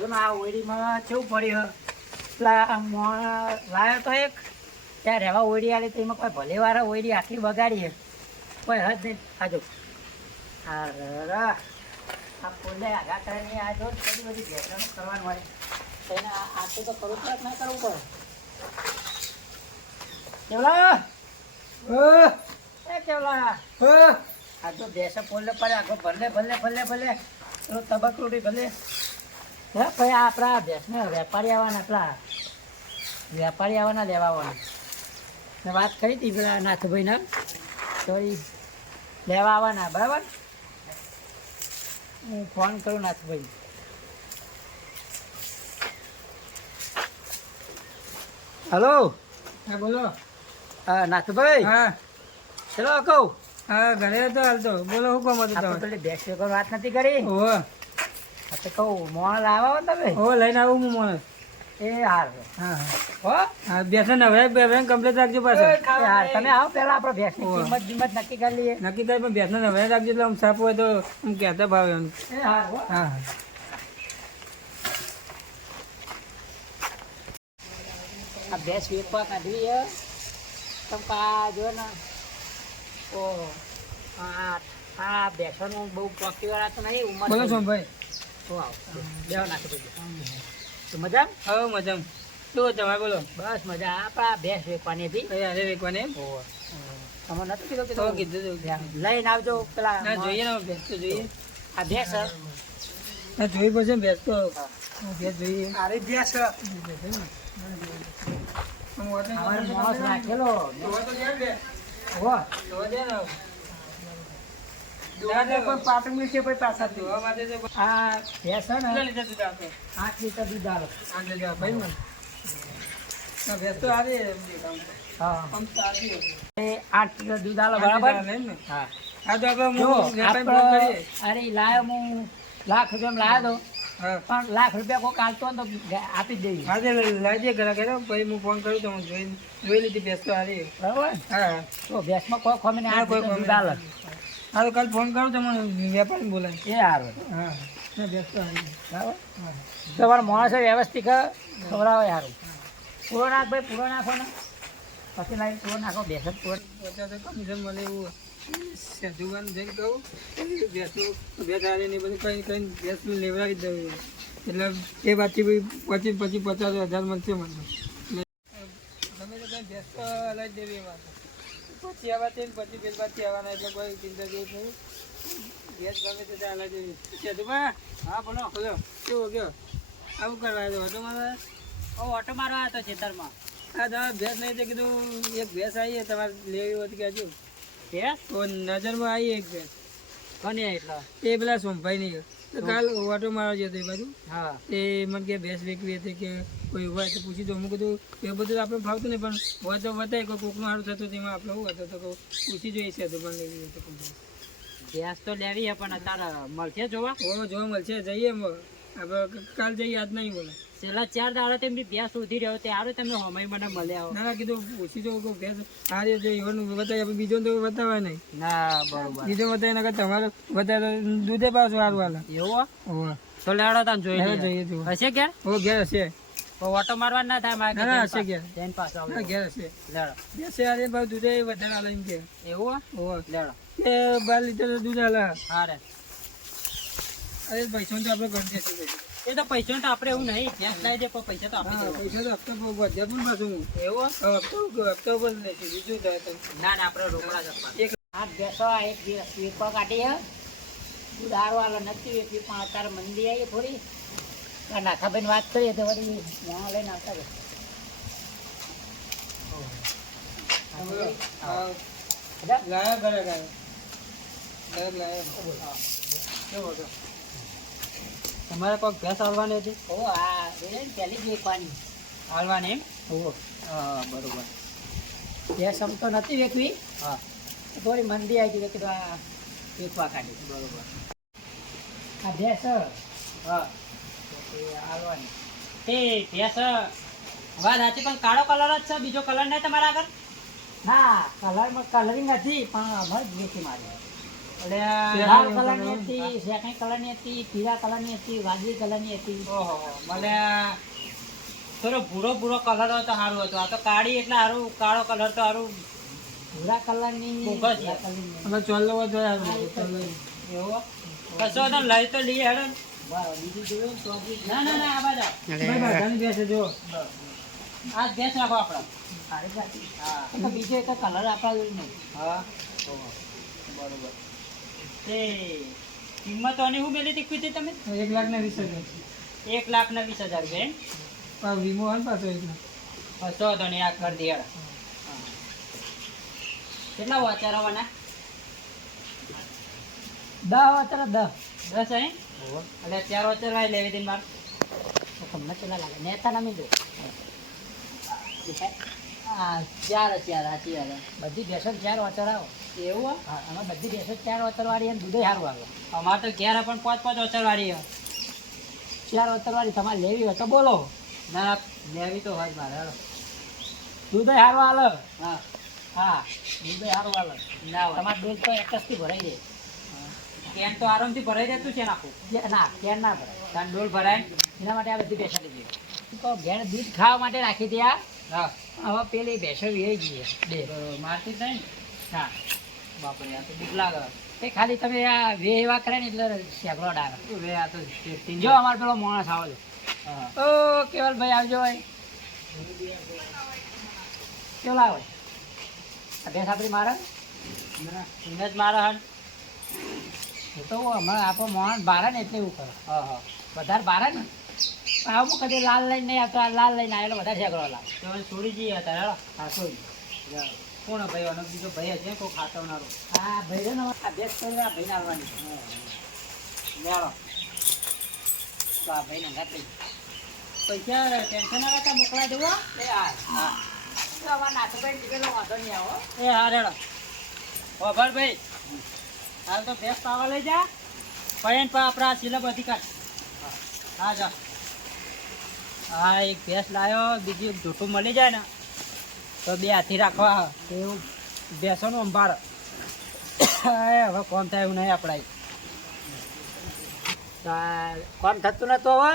જો ને આ ઓયડીમાં કેવું પડ્યું પેલા લાયો તો એક ત્યાં રહેવા ઓયડી આલી તો એમાં કોઈ ભલે વાળા ઓયડી આટલી બગાડી કોઈ હદ નહીં આજો આ ફૂલે આઘા કરીને આ જો બધી બધી ભેટવાનું કરવાનું હોય એને આટલું તો કરવું પડે ના કરવું પડે કેવલા એ કેવલા આ તો ભેંસો ફૂલે પડે આગો ભલે ભલે ભલે ભલે પેલો તબકરોટી ભલે હે ભાઈ આપણા ભેંસને વેપારી આવવાના પેલા વેપારી આવવાના લેવા આવવાના મેં વાત કરી હતી પેલા નાથભાઈને તો એ લેવા આવવાના બરાબર હું ફોન કરું નાથભાઈ હલો હા બોલો. નાથભાઈ હા ચલો કહું હા ઘરે હતો હાલ તો બોલો શું કામ હતું આપણે તમારે? પેલી ભેંસ વેપાર વાત નથી કરી ઓહો તો કહું મોણ લાવા હો તમે ઓહો લઈને આવું હું માણસ. એ હાર હા હો હા બેસે નવરાય કમ્પ્લીટ રાખજો પાછા. એ હાર તમે આવો પેલા આપણે ભેંસની ઓહ. કિંમત બિંમત નક્કી કરી લઈએ નક્કી કરી પણ બેસને નવરાય રાખજો એટલે આમ સાપ હોય તો આમ કહેતા ભાવે એમ. એ હાર હો હા હા આ ભેંસ વેચવા કાઢવી છે તમે કા જો ને ઓ આ ભેંસોનું બહુ પોક્તિવાળા તો નહીં ઉંમર બોલો થઈ. સોમભાઈ. તો આવો બેહો નાખી દેજો તો મજા હા મજામાં. શું તમારે બોલો? બસ મજા આપણા ભેંસ વેચવાની હતી કઈ હારે વેચવાની એમ? તમે નતું કીધું કે તો કીધું હતું. લઈને આવજો પેલા ના જોઈએ ને ભેંસ તો જોઈએ. આ ભેંસ ના જોઈ પડશે ને ભેંસ તો ભેંસ જોઈએ. આરી ભેંસ અમારે માણસ નાખેલો હો પાટણ છે પછી પાછા આ ભેંસ છે ને 8 લીટર દૂધ આવે ભેંસ તો આવી હા આમ તો આવી એ 8 લીટર દૂધ આવે બરાબર હા હા તો આપણે જો હું વેપારી ફોન કરીએ. અરે લાયો હું લાખ રૂપિયામાં લાવ્યો હા તો પણ લાખ રૂપિયા કોઈ કાઢતો ને તો આપી જ દઈએ આજે લાવજે ઘરે ઘરે પછી હું ફોન કરું તો હું જોઈ લીધી ભેંસ તો હારી. બરાબર હા તો ભેંસમાં કોઈ ખોમી ને હા, 8 કોઈ લીટર ખોમી દૂધ આવે હા તો કાલ ફોન કરું તો મને વેપારી બોલાય. એ સારું હા ના ભેંસ તો હારી. બરાબર તમારા માણસે વ્યવસ્થિત ખવડાવે સારું પૂરો નાખ ભાઈ પૂરો નાખો ને પછી લાઈન પૂરો નાખો બેસત પૂરો 50 કમિશન મળે એવું સેજુવાન જઈને કહું ભેંસ હારી ને બધું કઈ કઈ ભેંસ લેવડાવી જ દઉં એટલે એ વાતથી પછી 50,000 મળશે મને. ગમે તો કઈ ભેંસ તો હલાવી દેવી એમાં પછી આવા છે ને પછી પેલ પાછી આવવાના એટલે કોઈ ચિંતા જેવું નહીં. ભેંસ ગમે તે ત્યાં હલાવી દેવી. સેજુભા હા બોલો બોલો કેવું કયો આવું કરવા આવ્યો હતો મારે? ઓટો મારવા હતો ખેતરમાં હા તમારે ભેંસ નહીં તો કીધું એક ભેંસ આવી તમારે લેવી હોય તો કહેજો. ભેંસ તો નજરમાં આવી એક ભેંસ કોની એટલા એ પેલા સોમભાઈ નહીં તો કાલ ઓટો મારવા જતો એ બાજુ હા એ મને કે ભેંસ વેચવી હતી કે કોઈ હોય તો પૂછી દો. હું કીધું એ બધું તો આપણે ફાવતું નહીં પણ હોય તો બતાય કોઈ કોકનું સારું થતું તેમાં આપણે શું હતું તો કહું પૂછી જોઈએ છે તો પણ લેવી હોય તો ભેંસ તો લેવી છે પણ અત્યારે મળશે જોવા જોવા મળશે જઈએ આપણે કાલ જઈએ આજ નહીં બોલે. છેલ્લા 4 દાડા તેમની ભેંસ શોધી રહ્યો ત્યારે તમે હમાઈ મને મળ્યા આવો ના ના કીધું પૂછી જો કોઈ ભેંસ સારી જો એવાનું બતાવી આપણે બીજો તો બતાવાય નહીં. ના બરોબર બીજો બતાવી ના તમારે વધારે દૂધે પાછું સારું હાલે. એવું હોવે તો લેડો તમે જોઈ હેડો લઈએ જઈએ તું. હશે કે હો ઘેર હશે. તો ઓટો મારવા ના થાય મારે ના, ના, હશે કે? જૈન પાસે આવો ના ઘેર હશે. લેડો બેસે હારે ભાવ દૂધે વધારે હાલે એમ કે. એવું હોવે લેડો એ 12 લીટર દૂધ હાલે. હા રે અરે પૈસા તો આપણે કરી દેશું પછી. એ તો પૈસા તો આપણે એવું નહીં ભેંસ લાવી દે પણ પૈસા તો આપણે હા દેવા. પૈસા તો હપ્તા પર વધ્યા પણ પાછું એવું હપ્તા ઉપર લેશું બીજું થાય તો ના ના આપણે રોકડા જ આપવાના. એક આ બેસો આ એક દિવસ વેચવા કાઢી હે દારૂ વાળો નથી વેચી પણ અત્યારે મંદી આવી થોડી આ નાથાભાઈ વાત કરીએ તો વળી મોણા લઈને આવતા રહે લાયા ઘરે ઘરે લાયા. કેવો હતો? તમારે કોઈ ભેંસ હાલવાની હતી ઓ આ પહેલી જ વેચવાની હાલવાની એમ ઓ હા બરોબર ભેંસ આમ તો નથી વેચવી હા થોડી મંદી આવી ગઈ કીધું આ વેચવા કાઢી બરોબર આ ભેંસ હા હાલવાની તે ભેંસ વાત સાચી પણ કાળો કલર જ છે બીજો કલર નહીં તમારા આગળ ના કલરમાં કલરિંગ હતી પણ અમારે જ વેચી મારી એટલે લાલ કલરની હતી, સેકન્ડ કલરની હતી, પીળા કલરની હતી, વાદળી કલરની હતી. ઓહો, મને થોડો ભૂરો ભૂરો કલર હતો સારું હતું. આ તો કાળી એટલે સારું, કાળો કલર તો સારું. ભૂરા કલરની અમે ચોલ્લો હોય તો યાર એવો કશો તો લઈ તો લઈએ હેડો ને. બીજું જોયું તો ના ના ના આ બાજુ ભાઈ બધાની બેસે જો આ ગેસ રાખો આપણે. હા બીજો એક કલર આપણા જોઈ નહીં. હા બરોબર. તે કિંમત આની શું મેલી તીખી હતી તમે? 1,20,000. 1,20,000 બેન. પણ વીમો હોય ને પાછો એટલો. કશો તો નહીં, આ કરી દે. કેટલા વાચાર આવવાના? 10 વાચાર. 10 અહીં એટલે 4 વાચાર વાય લેવી હતી મારે. તમને કેટલા લાગે? નેતા ના મીધું 4 સાચી વાત. બધી ભેંસો 4 વાચાર આવો એવું? હા, અમારે બધી ભેંસો 4 વાચાર વાળી અને દૂધે સારું આવે. અમારે તો ઘેર પણ 5 વાચાર વાળી 4 વાચાર વાળી. તમારે લેવી હોય તો બોલો. ના લેવી તો હોય મારે. દૂધે સારું હાલે. હા હા દૂધ સારું હાલે. ના તમારે દૂધ તો એકસથી ભરાઈ દે. કેન તો આરામથી ભરાઈ જતું છે નાખું. ના કેન ના ભરાય. કારણ ડોલ ભરાય એના માટે આ બધી ભેંસો લીધી. તો ઘેર દૂધ ખાવા માટે રાખી દે. હા હવે પેલી ભેંસો વેચી ગઈ બે મારતી જ નહીં ને. હા બાપરે આ તો દૂધ લાગે. એ ખાલી તમે આ વે એવા કરે ને એટલે શેકડો ડાળે વે. આ તો જો અમારે પેલો માણસ આવે છે. ઓ કેવલભાઈ આવજો. કેવું લાવે? આ ભેંસ આપણી મારે જ મારે હન. એ તો હમણાં આપણો માણસ બારે ને એટલે એવું કરે. હા હા વધારે બારે ને આવું કદી લાલ લઈને નહીં આવતો. આ લાલ લઈને આવેલો વધારે ઝઘડો લાવ. છોડી જઈએ અત્યારે. હા છોડી કોણ ભાઈ? અને બીજો ભાઈ છે કોઈ ખાતવનારો. હા ભાઈ છે ને આ ભેંસ કરી આ ભાઈને આવવાની લેડો. તો આ ભાઈને ઘાટી પૈસા ટેન્શન આવે તો મોકલા દેવો. એ હા હા એ હા રેડો. ઓભર ભાઈ હાલ તો ભેંસ પાવા લઈ જા. પૈન પા આપણા સિલબ બધી કાઢ. હા જા. હા એક ભેંસ લાવ્યો, બીજી એક જોટું મળી જાય ને તો 2 હાથી રાખવા. એવું ભેંસોનું અંબાર હવે કોમ થાય એવું નહીં આપણા. કોમ થતું નતું હવે.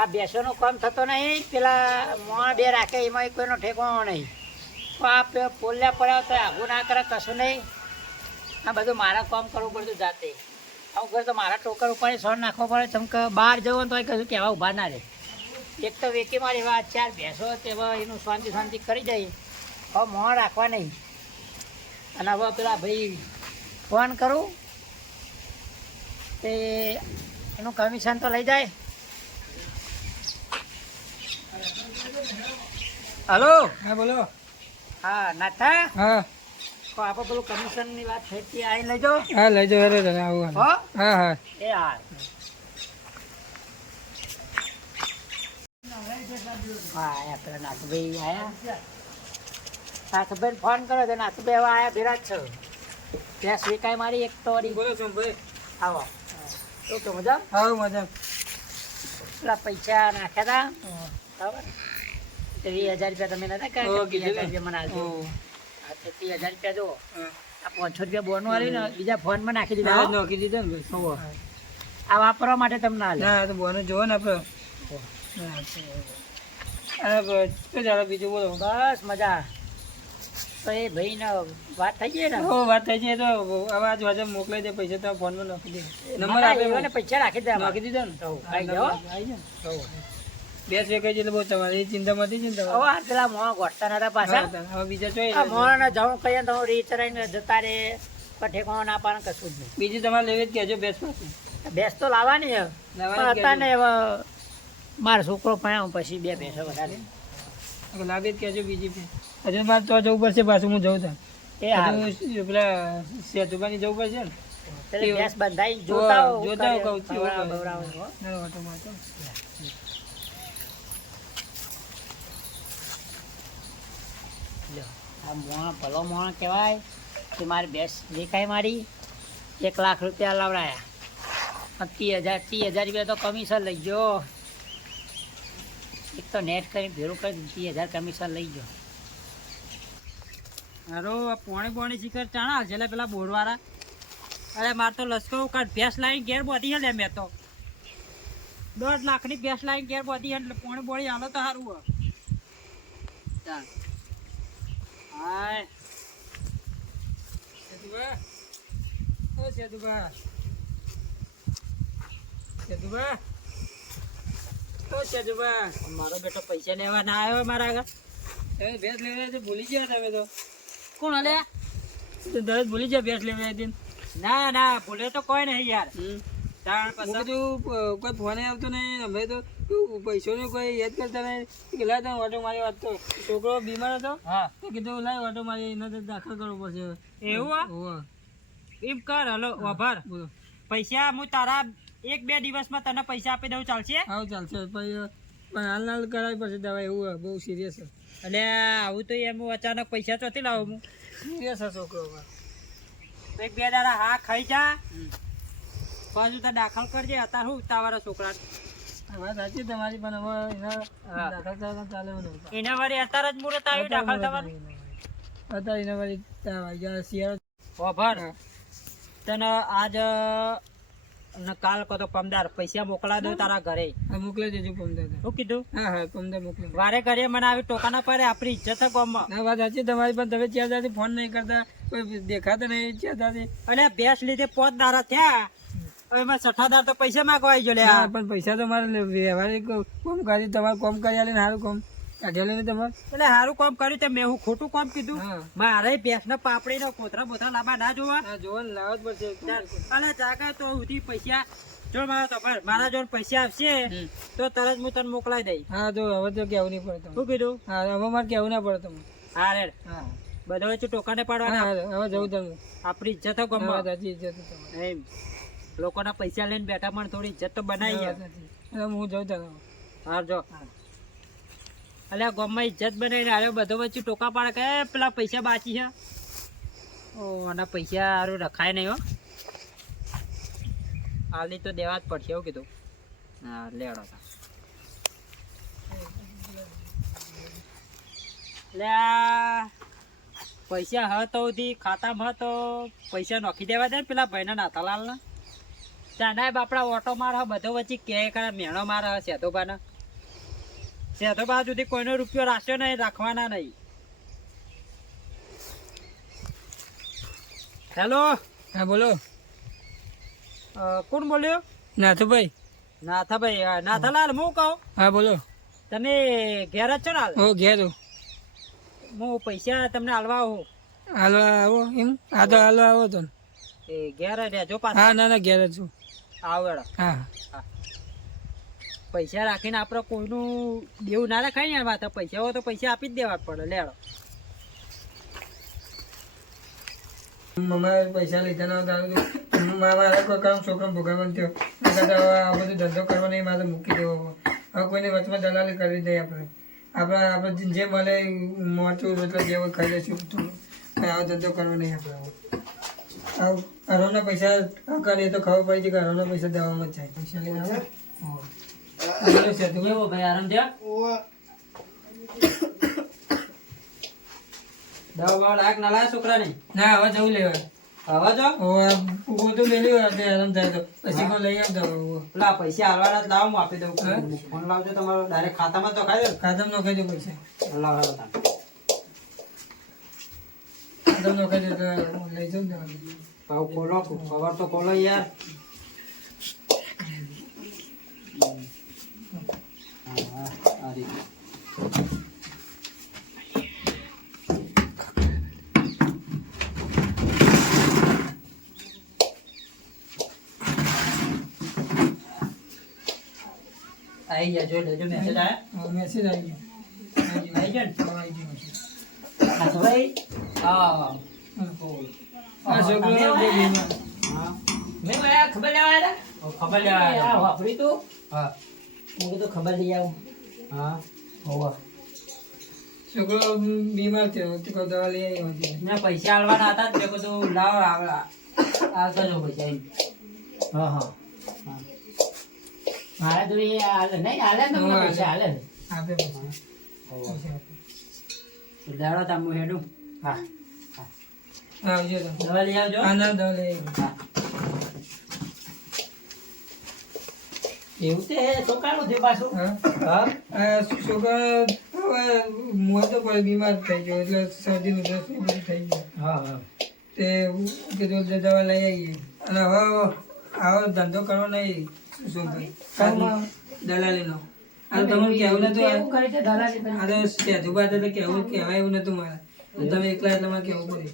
આ ભેંસોનું કામ થતો નહીં. પેલા મોણ 2 રાખે એમાં કોઈનો ઠેકવાનો નહીં. આ પોલ્યા પડ્યા તો આઘું ના કરે કશું નહીં. આ બધું મારા કામ કરવું પડતું જાતે. આવું કરે તો મારા ટોકર ઉપર સોન નાખવો પડે. તમે કે બહાર જવું તો કશું કહેવા ઊભા ના રહે. એક તો વેકી મારી એવા 4 ભેંસો તેવા એનું શાંતિ કરી જાય. હવે મોણ રાખવા નહીં. અને હવે પેલા ભાઈ ફોન કરું તે એનું કમિશન તો લઈ જાય. હલો હા બોલો. હા નાથા. હા તો આપણે પેલું કમિશનની વાત થઈ હતી આવી લેજો. હા લઈ જાઓ હેરો તને આવું. હો હા હા એ હા હા આયા પેલા નાથભાઈ આયા. નાથભાઈ ફોન કર્યો તો નાથભાઈ હવે આયા ભેરા જ છે. ત્યાં સ્વીકાય મારી એક તો વળી. બોલો છો ભાઈ? આવો શું કે મજા? હા મજા. પેલા પૈસા નાખ્યા હતા બરાબર. 20,000 રૂપિયા તમે નતા કહ્યા? 20,000 રૂપિયા મને આવજો. હા તો 30,000 રૂપિયા જો આ 500 રૂપિયા બોનું આવ્યું ને બીજા ફોનમાં નાખી દીધા. નાખી દીધા ને ભાઈ. આ વાપરવા માટે તમને હાલે. ના તો બોનું જોવો ને આપણે. શું ચાલે બીજું બોલો? બસ મજા. તો એ ભાઈને વાત થઈ ગઈ ને? વાત થઈ જાય તો હવે આજ વાજે મોકલાઈ દે પૈસા તો ફોનમાં નાખી દે. નંબર આપે પૈસા રાખી દે. નાખી દીધા ને? આવી જાઓ. આવી જાય. બેસ વેકાઈ એટલે બહુ તમારે એ ચિંતા માંથી ચિંતા. હવે પેલા મોણ ગોઠતા નતા પાછા. હવે બીજા જોઈ મોણ ને જવું કહીએ તો રીત રહીને જતા રે ઠેકવા ના પાડે કશું જ નહીં. બીજી તમારે લેવી જ કહેજો બેસ પાસે. ભેંસ તો લાવવાની છે પણ અત્યારે હવે મારો છોકરો ભણ્યા પછી 2 ભેંસો વધારે લાગે જ કહેજો બીજી હજુ મારે તો જવું પડશે પાછું હું જવું ત્યાં. એ હાલ પેલા સેતુબાની જવું પડશે ને પેલી ભેંસ બંધાઈ જોતા જોતા કહું છું. આ મોણ ભલો મોણ કહેવાય કે મારી ભેંસ વેકાઈ મારી 1 લાખ રૂપિયા લાવડાયા. 30,000 રૂપિયા તો કમિશન લઈ ગયો. એક તો નેટ કરી ભેરું કરી 30,000 કમિશન લઈ ગયો. હારો આ પોણી શિખર ચાણા છે એટલે પેલા બોરવાળા અરે માર તો લસકો કાઢ ભેંસ લાવીને ઘેર બોધી હે લે મેં તો 1.5 લાખની ભેંસ લાવીને ઘેર બોધી હે એટલે પોણી બોળી હાલો તો સારું હો ચાલ હાય સેતુભા ઓ સેતુભા સેતુભા ઓ સેતુભા મારો બેટો પૈસા લેવા ના આવ્યો મારા આગળ તમે ભેંસ લેવા તો ભૂલી ગયા તમે તો કોણ હલે દરજ ભૂલી ગયા ભેંસ લેવા હતી ના ના ભૂલે તો કોઈ નહીં યાર તાણ હું પછી કીધું કોઈ ફોન આવતો નહીં અમે તો પૈસાનું કોઈ યાદ કરતા નહીં કે લાય તમે ઓટો મારી વાત તો છોકરો બીમાર હતો હા તો કીધું લાય ઓટો મારી એનો તો દાખલ કરવો પડશે એવું આ? હોવે. એમ કર હલો આભાર બોલો પૈસા હું તારા 1-2 દિવસમાં તને પૈસા આપી દઉં ચાલશે આવું ચાલશે પણ હાલ કરાવી પડશે દવા એવું હે, બહુ સિરિયસ છે એટલે આવું તો એમ હું અચાનક પૈસા ચોથી લાવું હું સિરિયસ છે છોકરો તો 1-2 દાડા હા ખાઈ જા પાછું તો દાખલ કરજે અત્યારે શું તારા છોકરા વાત સાચી તમારી પણ હવે એના હા. દાખલ કરતા ચાલે એવું નહીં એના વાળી અત્યારે જ મુહૂર્ત આવ્યું દાખલ થવાનું અત્યારે એના વાળી શિયાળો આભાર તને આજ ને કાલ કો તો પમદાર પૈસા મોકલા દઉં તારા ઘરે હા મોકલી દેજો પમદાર શું કીધું હા હા પમદાર મોકલી દો. વારે ઘરે મને આવી ટોકા ના પડે આપણી ઇજ્જત છે ગામમાં ના વાત સાચી તમારી પણ તમે ત્યાં ત્યાંથી ફોન નહીં કરતા કોઈ દેખાતા નહીં ત્યાં ત્યાંથી અને ભેંસ લીધે 5 દાડા થયા હવે એમાં 6 દાડા તો પૈસા માંગવા આવી ગયો લે હા પણ પૈસા તો મારે વ્યવહારિક કોમ કરી તમારે કોમ કરી આલે ને સારું કોમ કાઢેલું ને તમારે એટલે સારું કામ કર્યું તે મેં હું ખોટું કામ કીધું હા. મારે ભેંસ ને પાપડી ને કોતરા બોતરા લાંબા ના જોવા હા જોવાનું લાવવા જ પડશે અને જાગે તો સુધી પૈસા જો મારા તો ભાઈ મારા જોડે પૈસા આવશે તો તરત હું તને મોકલાઈ દઈ હા તો હવે તો કેવું નહીં પડે તમને શું કીધું હા હવે મારે કેવું ના પડે તમને હા રે હા બધા વચ્ચે ટોકાને હા પાડવાના હવે જવું તમે આપણી ઇજ્જત હા ગમવા સાચી ઇજ્જત છે તમારી. એમ લોકોના પૈસા લઈને બેઠા પણ થોડી ઇજ્જત તો બનાવી હા, સાચી. હવે હું જઉં તમે હા જો એટલે ગામમાં ઇજ્જત બનાવીને આવ્યો બધો વચ્ચે ટોકા પાડે કે પેલા પૈસા બાકી છે ઓ આના પૈસા સારું રખાય નહીં હો હાલી તો દેવા જ પડશે એવું કીધું હા લેડો તા. એટલે આ પૈસા હતો ખાતામાં હતો પૈસા નોખી દેવા દે ને પેલા ભાઈના નાથાલાલના ચાંડા બાપડા ઓટો માર બધો વચ્ચે કે કરે મેણો માર સેધોબાના સેધોબા સુધી કોઈનો રૂપિયો રાખ્યો નહીં રાખવાના નહીં હેલો હા બોલો કોણ બોલ્યો નાથુભાઈ નાથાભાઈ નાથાલાલ હું કહું હા બોલો તમે ઘેર જ છો ને હાલ હો ઘેર હું પૈસા તમને હાલવા આવું હાલવા આવો એમ હા તો હાલવા આવો તો એ ઘેર જ રહેજો પાછા હા ના ના ઘેર જ છું આવો એડો હા પૈસા રાખીને આપણે કોઈનું દેવું ના રખાય ને વાત પૈસા હોય તો પૈસા આપી જ દેવા પડે લેડો મમ્મા પૈસા લીધા ના હતા મારા કોઈ કામ છોકરો ભોગવવાનું થયો આ બધું ધંધો કરવો નહીં મારે મૂકી દેવો હવે કોઈને વચમાં દલાલી કરી દઈએ આપણે જે મળે મોચું મતલબ જે હોય ખાઈ લઈશું આવો ધંધો કરવો નહીં આપણે ઘરોના પૈસા કરીએ તો ખબર પડી છે કે ઘરોના પૈસા દેવામાં જ જાય પૈસા લઈને આવે કેવો ભાઈ આરામ થયા દવા બવા લાયક ના લાયા છોકરા નહીં ના હવે જવું લેવા હવે જો ગોતું લઈ લેવા આરામ થાય તો પછી કોઈ લઈ આવતા પેલા પૈસા હાલવાના જ લાવો હું આપી દઉં ફોન લાવજો તમારો ડાયરેક્ટ ખાતામાં તો ખાઈ દે ખાતમ નખાઈ દો પૈસા લાવો તમે ખાતમ નખાઈ દો તો હું લઈ જાઉં ને ભાવ ખોલો ખબર તો ખોલો યાર હા આ રીતે आई जा जो लेजो मैसेज आया મેસેજ આવી आई ગયો जन આવી ગયો हां तो भाई हां આ છોકરો જે બીમાર हां मैं आया खबर लेवा आया था खबर ले आया आ वापरी तो हां मुझे तो खबर लिया हूँ हां होगा છોકરો બીમાર થયો તો કોઈ દવા લઈ આવ્યો હતી मैं पैसे आलवाना था मेरे को तो लाओ आता जो पैसा हां हां मारा तो ये नहीं हाले ना हाँ, पैसा हाले આપે પૈસા तो दाड़ा तमु हेडू हां આવજો તો दवा ले आओ जो હા ના દવા લઈ આવ્યો हां એવું તે છોકરાનું થયું પાછું હા હા આ છોકરા હવે મોટો પર બીમાર થઈ ગયો એટલે શરદીનું દસ ને બધું થઈ ગયું હા હા તે કીધું કે દવા લઈ આવીએ અને હવે આવો ધંધો કરવો નહીં શું ભાઈ દલાલીનો આ તમને કહેવું નતું કેવું કરે છે દલાલી પણ? આ તો સેજુ બાદ તો કહેવું કહેવાય એવું નતું મારે તમે એકલા એટલે મારે કહેવું પડે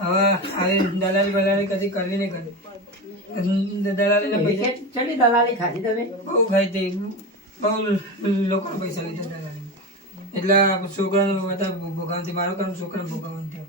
હવે આવી દલાલી બલાલી કદી કરવી નહીં કરી દલાલીને પૈસા ચેટલી દલાલી ખાધી તમે બહુ ખાઈ હતી બહુ લોકો પૈસા લીધા દલાલી એટલે છોકરાને બધા ભોગવતી મારું કામ છોકરાને ભોગવવાનું થયું